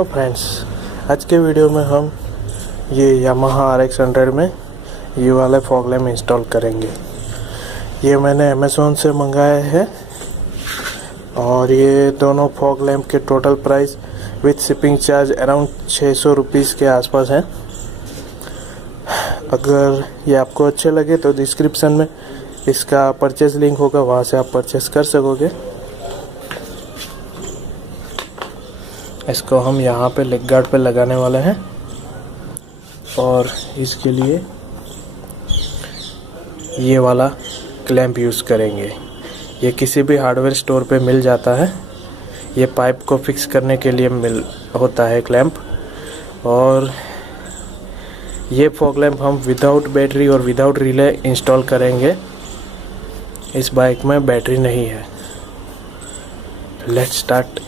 Hello friends, आज के video में हम ये Yamaha RX 100 में ये वाला फॉग लैम्प इंस्टॉल करेंगे। ये मैंने अमेज़ोन से मंगाया है और ये दोनों फॉग लैम्प के total price with shipping charge around 600 rupees के आसपास है। अगर ये आपको अच्छे लगे तो डिस्क्रिप्शन में इसका परचेज़ लिंक होगा, वहाँ से आप परचेज़ कर सकोगे। इसको हम यहाँ पे लेग गार्ड पे लगाने वाले हैं और इसके लिए ये वाला क्लैंप यूज़ करेंगे। ये किसी भी हार्डवेयर स्टोर पे मिल जाता है। ये पाइप को फिक्स करने के लिए होता है क्लैंप। और ये फॉग लैंप हम विदाउट बैटरी और विदाउट रिले इंस्टॉल करेंगे। इस बाइक में बैटरी नहीं है। Let's start.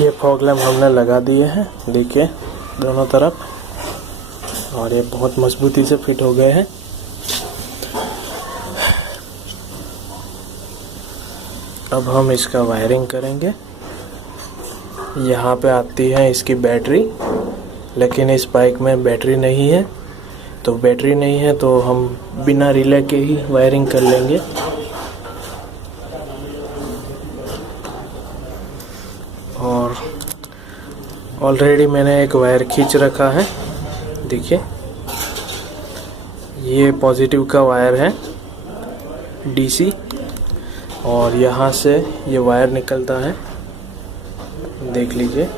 ये फॉग लैम्प हमने लगा दिए हैं, देखिए दोनों तरफ, और ये बहुत मजबूती से फिट हो गए हैं। अब हम इसका वायरिंग करेंगे। यहाँ पे आती है इसकी बैटरी, लेकिन इस बाइक में बैटरी नहीं है, तो बैटरी नहीं है तो हम बिना रिले के ही वायरिंग कर लेंगे। और ऑलरेडी मैंने एक वायर खींच रखा है, देखिए ये पॉजिटिव का वायर है डीसी, और यहाँ से ये वायर निकलता है, देख लीजिए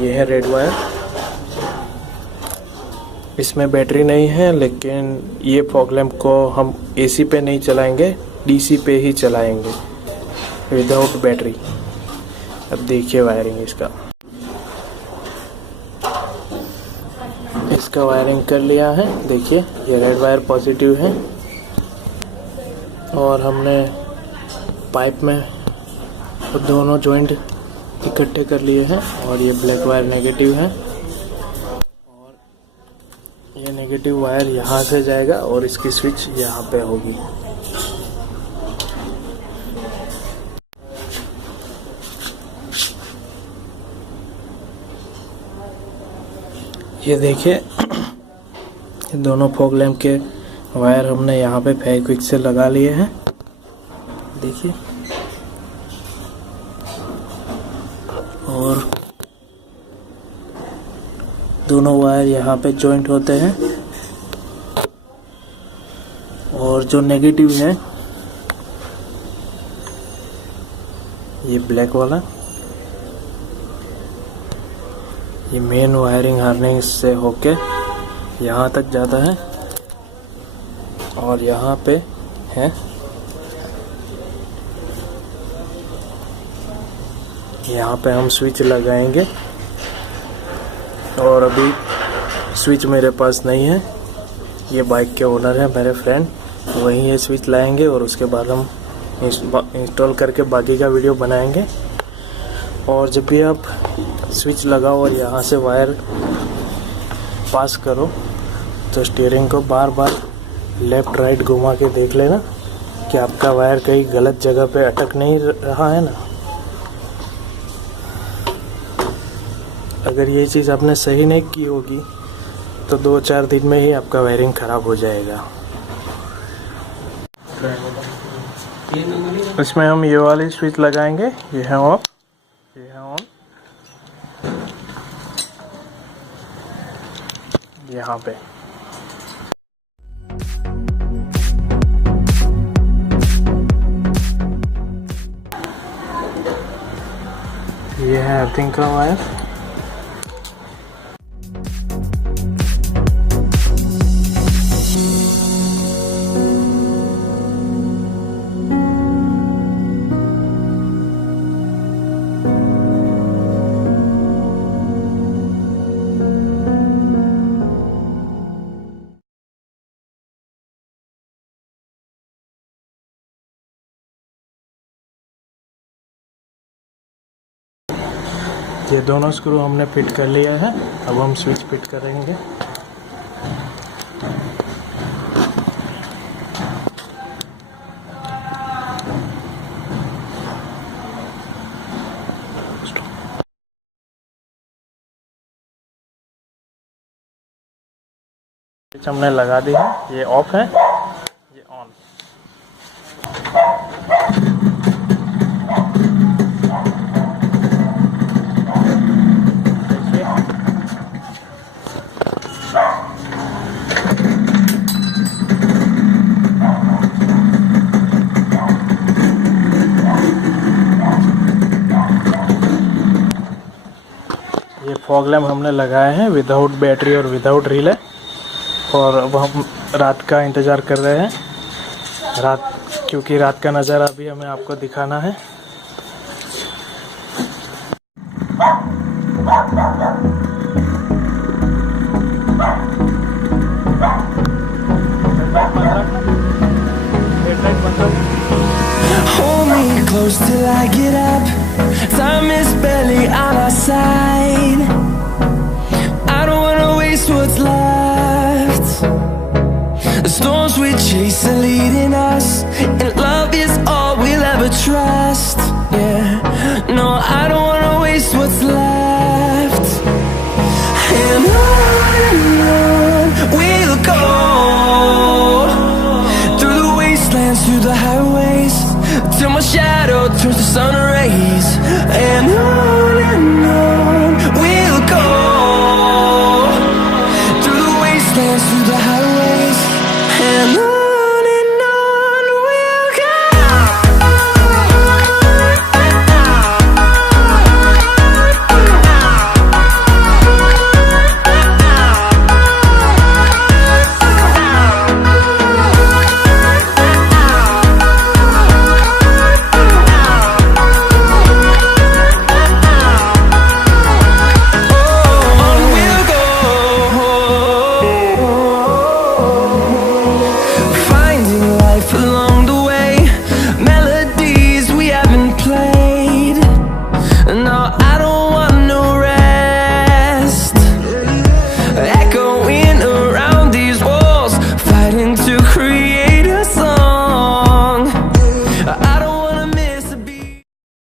ये है रेड वायर। इसमें बैटरी नहीं है, लेकिन ये फॉग लैम्प को हम एसी पे नहीं चलाएंगे, डीसी पे ही चलाएंगे विदाउट बैटरी। अब देखिए वायरिंग इसका वायरिंग कर लिया है। देखिए ये रेड वायर पॉजिटिव है और हमने पाइप में दोनों जॉइंट इकट्ठे कर लिए हैं, और ये ब्लैक वायर नेगेटिव है, और ये नेगेटिव वायर यहाँ से जाएगा और इसकी स्विच यहाँ पे होगी। ये देखिए दोनों फॉग लैम्प के वायर हमने यहाँ पे फेविक्विक से लगा लिए हैं, देखिए। और दोनों वायर यहाँ पे जॉइंट होते हैं, और जो नेगेटिव है ये ब्लैक वाला, ये मेन वायरिंग हार्नेस से होके यहाँ तक जाता है, और यहाँ पे है यहाँ पे हम स्विच लगाएंगे। और अभी स्विच मेरे पास नहीं है, ये बाइक के ओनर है मेरे फ्रेंड, वहीं ये स्विच लाएंगे और उसके बाद हम इंस्टॉल करके बाकी का वीडियो बनाएंगे। और जब भी आप स्विच लगाओ और यहाँ से वायर पास करो तो स्टीयरिंग को बार बार लेफ़्ट राइट घुमा के देख लेना कि आपका वायर कहीं गलत जगह पे अटक नहीं रहा है ना। अगर ये चीज़ आपने सही नहीं की होगी तो 2-4 दिन में ही आपका वायरिंग ख़राब हो जाएगा। इसमें हम ये वाली स्विच लगाएंगे, ये है ऑफ, ये है ऑन। यहाँ पे ये है अर्थिंग का वायर। ये दोनों स्क्रू हमने फिट कर लिया है। अब हम स्विच फिट करेंगे। स्विच हमने लगा दी है, ये ऑफ है, ये ऑन। ये फॉग लैम्प हमने लगाए हैं विदाउट बैटरी और विदाउट रिले। और अब हम रात का इंतज़ार कर रहे हैं, क्योंकि रात का नज़ारा भी हमें आपको दिखाना है। Hold me close till I get up. Time is barely on our side. I don't wanna waste what's left. The storms we chase are leading us, and love is all we'll ever trust. Yeah, no, I don't wanna waste what's left. And on we'll go, through the wastelands, through the highways, till my shadow turns to sun rays. And on